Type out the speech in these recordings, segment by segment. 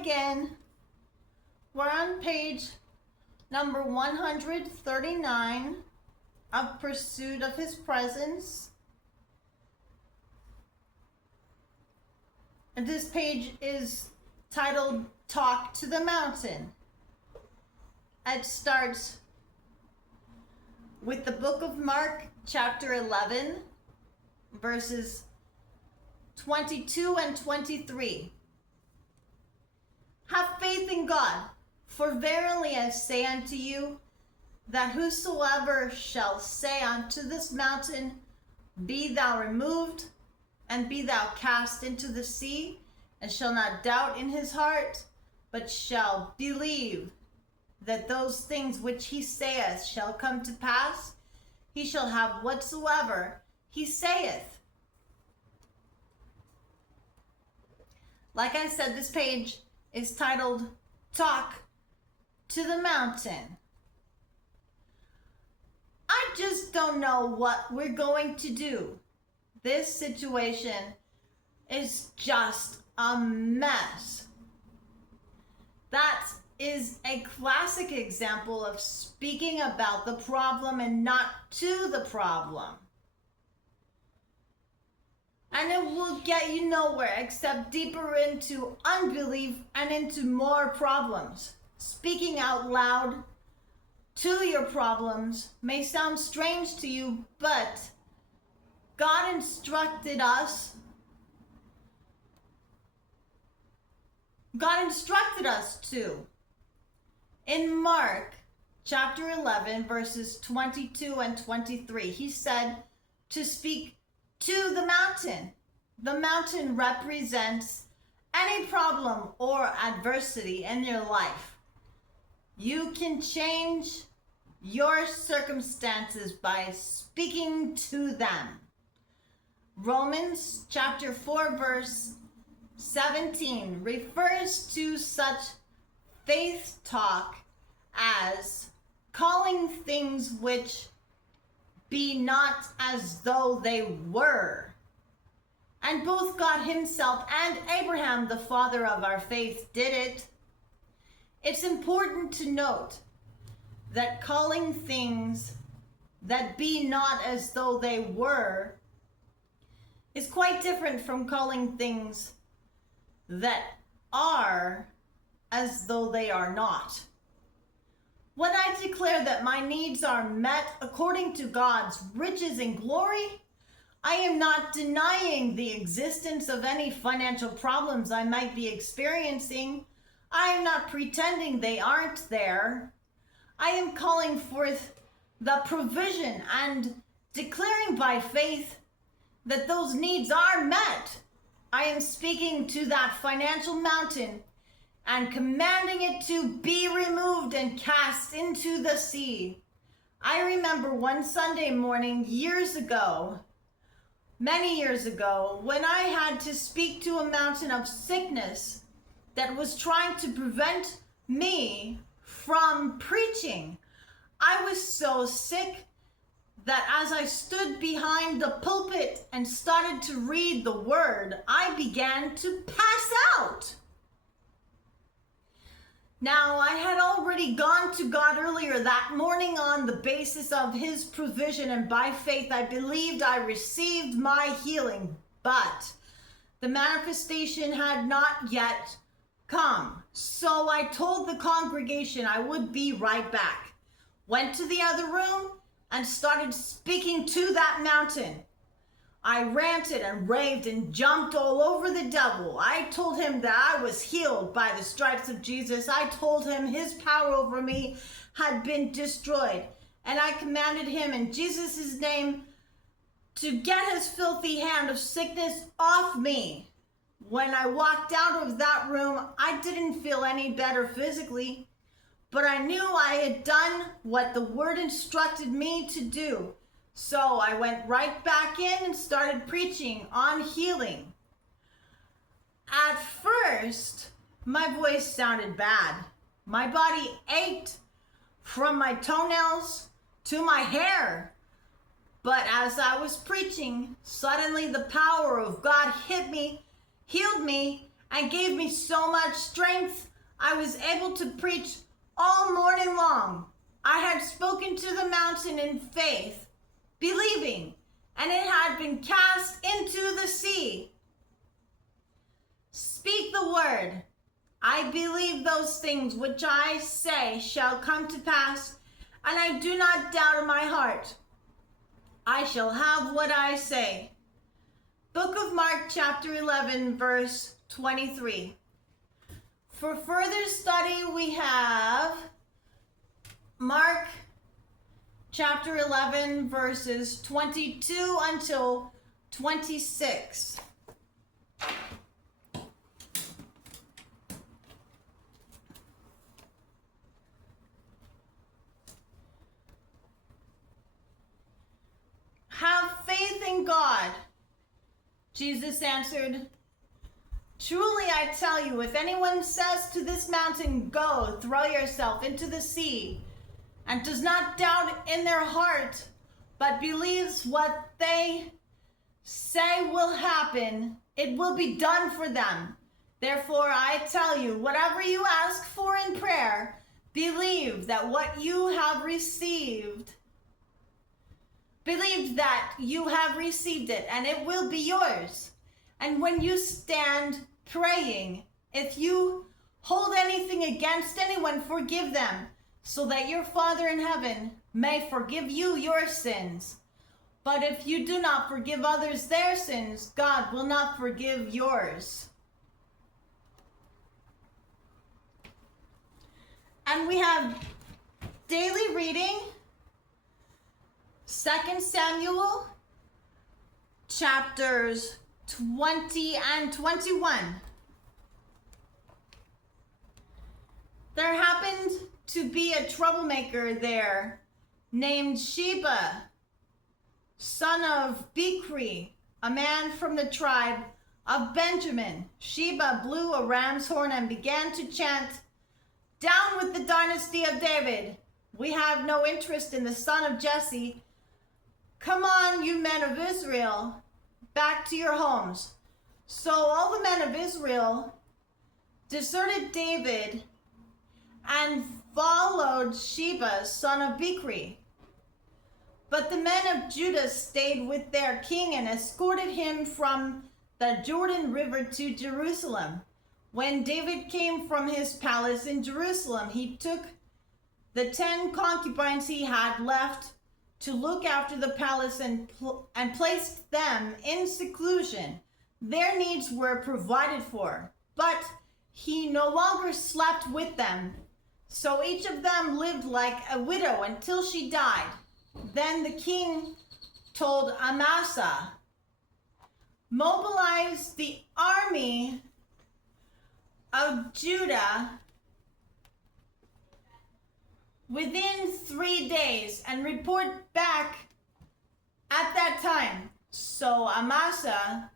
again. We're on page number 139 of Pursuit of His Presence. And this page is titled Talk to the Mountain. It starts with the book of Mark, chapter 11, verses 22 and 23. Have faith in God, for verily I say unto you, that whosoever shall say unto this mountain, Be thou removed, and be thou cast into the sea, and shall not doubt in his heart, but shall believe that those things which he saith shall come to pass, he shall have whatsoever he saith. Like I said, this page is titled Talk to the Mountain. I just don't know what we're going to do. This situation is just a mess. That is a classic example of speaking about the problem and not to the problem. And it will get you nowhere except deeper into unbelief and into more problems. Speaking out loud to your problems may sound strange to you, but God instructed us to. In Mark chapter 11, verses 22 and 23, he said to speak to the mountain. The mountain represents any problem or adversity in your life. You can change your circumstances by speaking to them. Romans chapter 4, verse 17 refers to such faith talk as calling things which be not as though they were. And both God himself and Abraham, the father of our faith, did it. It's important to note that calling things that be not as though they were is quite different from calling things that are as though they are not. When I declare that my needs are met according to God's riches and glory, I am not denying the existence of any financial problems I might be experiencing. I am not pretending they aren't there. I am calling forth the provision and declaring by faith that those needs are met. I am speaking to that financial mountain and commanding it to be removed and cast into the sea. I remember one Sunday morning many years ago, when I had to speak to a mountain of sickness that was trying to prevent me from preaching. I was so sick that as I stood behind the pulpit and started to read the word, I began to pass out. Now, I had already gone to God earlier that morning on the basis of his provision, and by faith I believed I received my healing, but the manifestation had not yet come. So I told the congregation I would be right back. Went to the other room and started speaking to that mountain. I ranted and raved and jumped all over the devil. I told him that I was healed by the stripes of Jesus. I told him his power over me had been destroyed. And I commanded him in Jesus' name to get his filthy hand of sickness off me. When I walked out of that room, I didn't feel any better physically, but I knew I had done what the word instructed me to do. So I went right back in and started preaching on healing. At first, my voice sounded bad. My body ached from my toenails to my hair. But as I was preaching, suddenly the power of God hit me, healed me, and gave me so much strength I was able to preach all morning long. I had spoken to the mountain in faith, believing, and it had been cast into the sea. Speak the word. I believe those things which I say shall come to pass, and I do not doubt in my heart. I shall have what I say. Book of Mark, chapter 11, verse 23. For further study, we have Mark chapter 11, verses 22 until 26. Have faith in God. Jesus answered, truly I tell you, if anyone says to this mountain, go, throw yourself into the sea, and does not doubt in their heart, but believes what they say will happen, it will be done for them. Therefore I tell you, whatever you ask for in prayer, believe that you have received it, and it will be yours. And when you stand praying, if you hold anything against anyone, forgive them, so that your Father in heaven may forgive you your sins. But if you do not forgive others their sins, God will not forgive yours. And we have daily reading, 2 Samuel chapters 20 and 21. There happened to be a troublemaker there named Sheba, son of Bichri, a man from the tribe of Benjamin. Sheba blew a ram's horn and began to chant, down with the dynasty of David. We have no interest in the son of Jesse. Come on, you men of Israel, back to your homes. So all the men of Israel deserted David and followed Sheba, son of Bichri. But the men of Judah stayed with their king and escorted him from the Jordan River to Jerusalem. When David came from his palace in Jerusalem, he took the 10 concubines he had left to look after the palace and placed them in seclusion. Their needs were provided for, but he no longer slept with them. So each of them lived like a widow until she died. Then the king told Amasa, mobilize the army of Judah within 3 days and report back at that time. So Amasa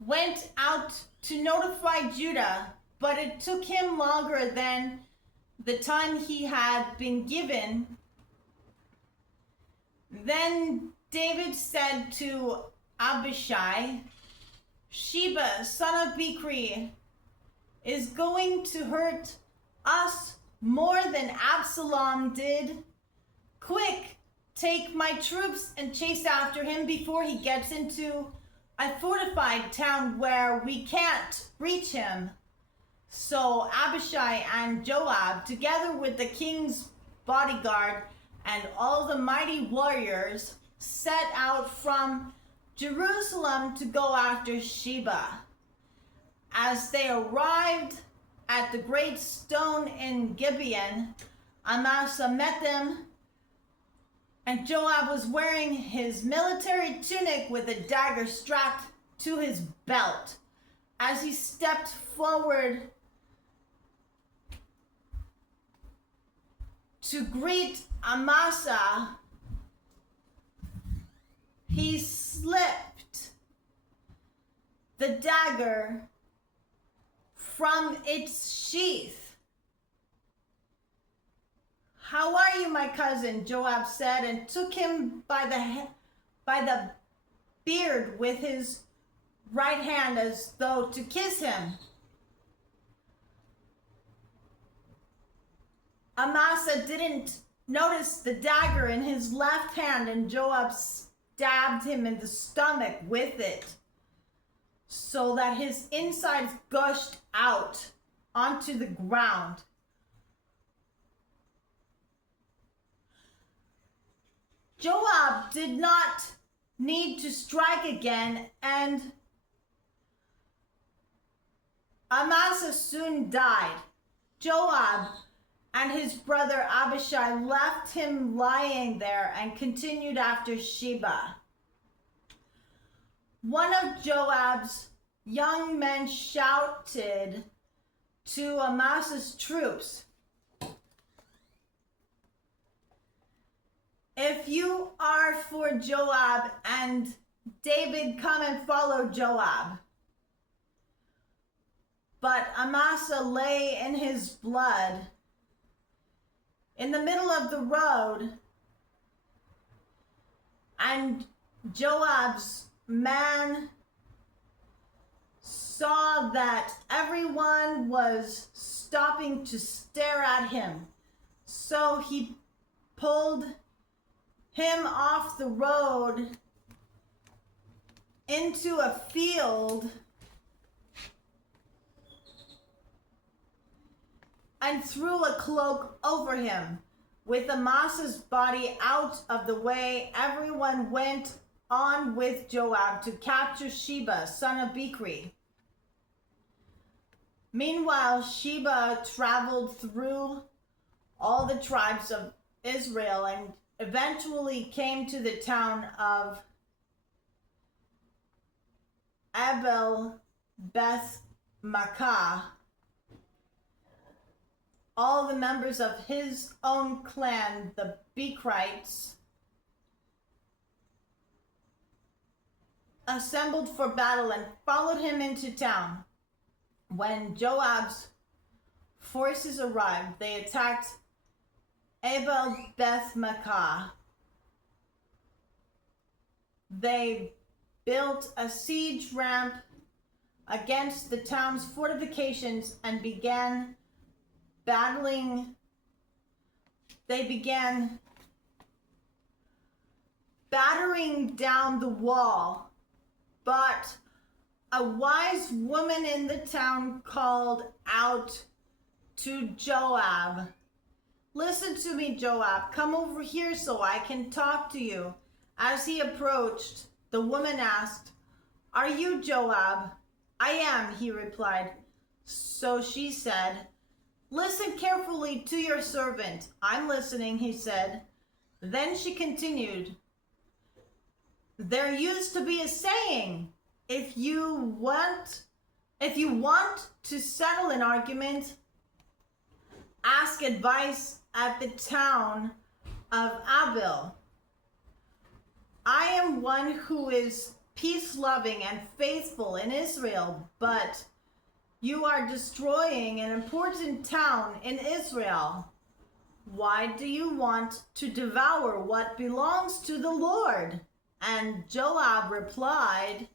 went out to notify Judah, but it took him longer than the time he had been given. Then David said to Abishai, Sheba, son of Bichri, is going to hurt us more than Absalom did. Quick, take my troops and chase after him before he gets into a fortified town where we can't reach him. So Abishai and Joab, together with the king's bodyguard and all the mighty warriors, set out from Jerusalem to go after Sheba. As they arrived at the great stone in Gibeon, Amasa met them, and Joab was wearing his military tunic with a dagger strapped to his belt. As he stepped forward to greet Amasa, he slipped the dagger from its sheath. How are you, my cousin? Joab said, and took him by the beard with his right hand as though to kiss him. Amasa didn't notice the dagger in his left hand, and Joab stabbed him in the stomach with it, so that his insides gushed out onto the ground. Joab did not need to strike again, and Amasa soon died. Joab and his brother Abishai left him lying there and continued after Sheba. One of Joab's young men shouted to Amasa's troops, "If you are for Joab and David, come and follow Joab." But Amasa lay in his blood in the middle of the road, and Joab's man saw that everyone was stopping to stare at him. So he pulled him off the road into a field and threw a cloak over him. With Amasa's body out of the way, everyone went on with Joab to capture Sheba, son of Bichri. Meanwhile, Sheba traveled through all the tribes of Israel and eventually came to the town of Abel Beth Makkah. All the members of his own clan, the Bichrites, assembled for battle and followed him into town. When Joab's forces arrived, they attacked Abel Beth Makkah. They built a siege ramp against the town's fortifications and began battling. They began battering down the wall, but a wise woman in the town called out to Joab, "Listen to me, Joab. Come over here so I can talk to you." As he approached, the woman asked, "Are you Joab?" "I am," he replied. So she said, "Listen carefully to your servant." "I'm listening," he said. Then she continued, "There used to be a saying, if you want to settle an argument, ask advice at the town of Abel. I am one who is peace-loving and faithful in Israel, but you are destroying an important town in Israel. Why do you want to devour what belongs to the Lord?" And Joab replied,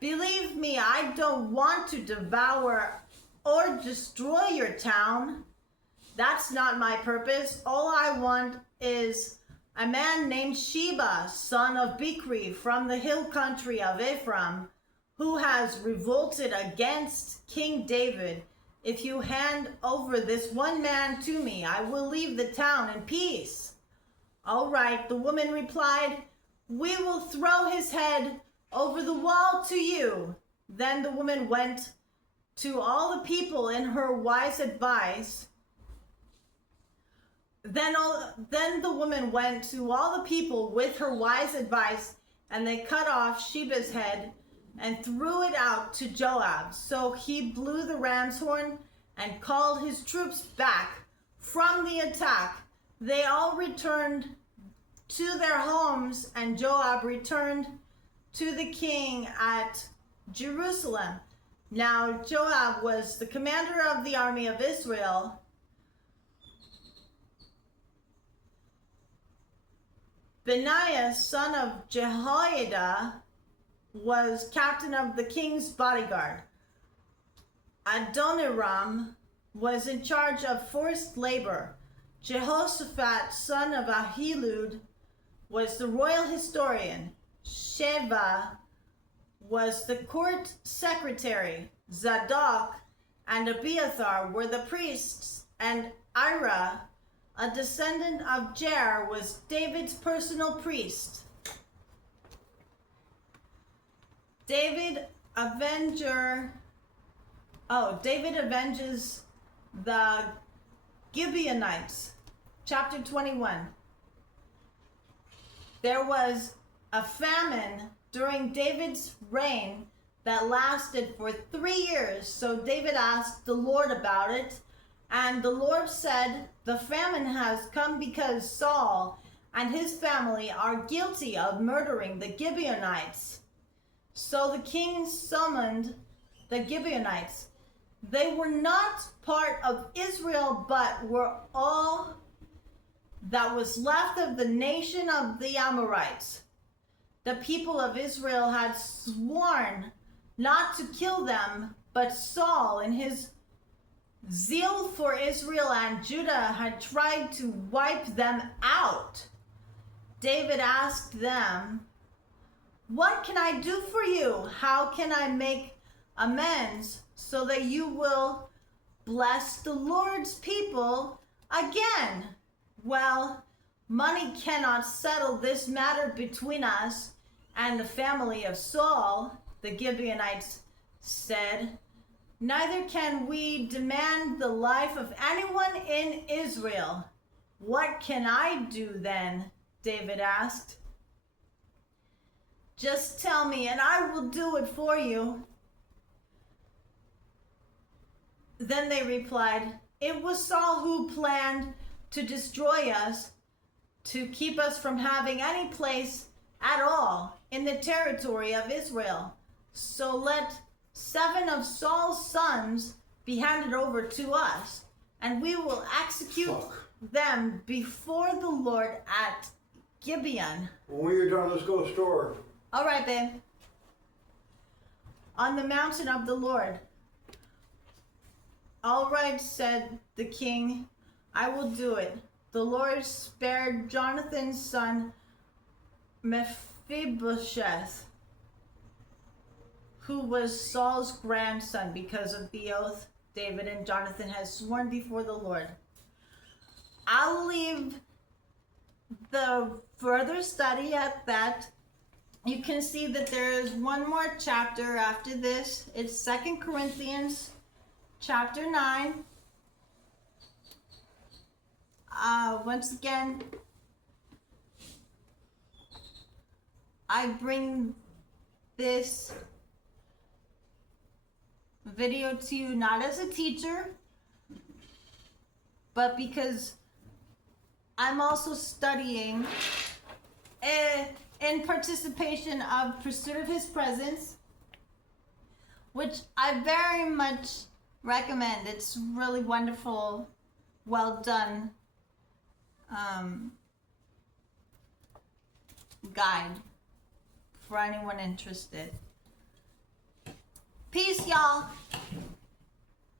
"Believe me, I don't want to devour or destroy your town. That's not my purpose. All I want is a man named Sheba, son of Bichri, from the hill country of Ephraim, who has revolted against King David. If you hand over this one man to me, I will leave the town in peace." "All right," the woman replied, "we will throw his head over the wall to you." Then the woman went to all the people in her wise advice. Then the woman went to all the people with her wise advice, and they cut off Sheba's head and threw it out to Joab. So he blew the ram's horn and called his troops back from the attack. They all returned to their homes, and Joab returned to the king at Jerusalem. Now Joab was the commander of the army of Israel. Benaiah, son of Jehoiada, was captain of the king's bodyguard. Adoniram, was in charge of forced labor. Jehoshaphat, son of Ahilud, was the royal historian. Sheva was the court secretary. Zadok and Abiathar were the priests, and Ira, a descendant of Jair, was David's personal priest. David avenges the Gibeonites. Chapter 21. There was a famine during David's reign that lasted for 3 years. So David asked the Lord about it, and the Lord said, "The famine has come because Saul and his family are guilty of murdering the Gibeonites." So the king summoned the Gibeonites. They were not part of Israel, but were all that was left of the nation of the Amorites. The people of Israel had sworn not to kill them, but Saul, in his zeal for Israel and Judah, had tried to wipe them out. David asked them, "What can I do for you? How can I make amends so that you will bless the Lord's people again?" "Well, money cannot settle this matter between us and the family of Saul," the Gibeonites said. "Neither can we demand the life of anyone in Israel." "What can I do then?" David asked. "Just tell me and I will do it for you." Then they replied, "It was Saul who planned to destroy us, to keep us from having any place at all in the territory of Israel. So let 7 of Saul's sons be handed over to us, and we will execute them before the Lord at Gibeon." When you're done, let's go to the store. "All right, babe." "On the mountain of the Lord." "All right," said the king, "I will do it." The Lord spared Jonathan's son Mephibosheth, who was Saul's grandson, because of the oath David and Jonathan had sworn before the Lord. I'll leave the further study at that. You can see that there is one more chapter after this. It's 2 Corinthians chapter 9. Once again, I bring this video to you not as a teacher, but because I'm also studying in participation of Pursuit of His Presence, which I very much recommend. It's really wonderful, well done guide for anyone interested. Peace, y'all.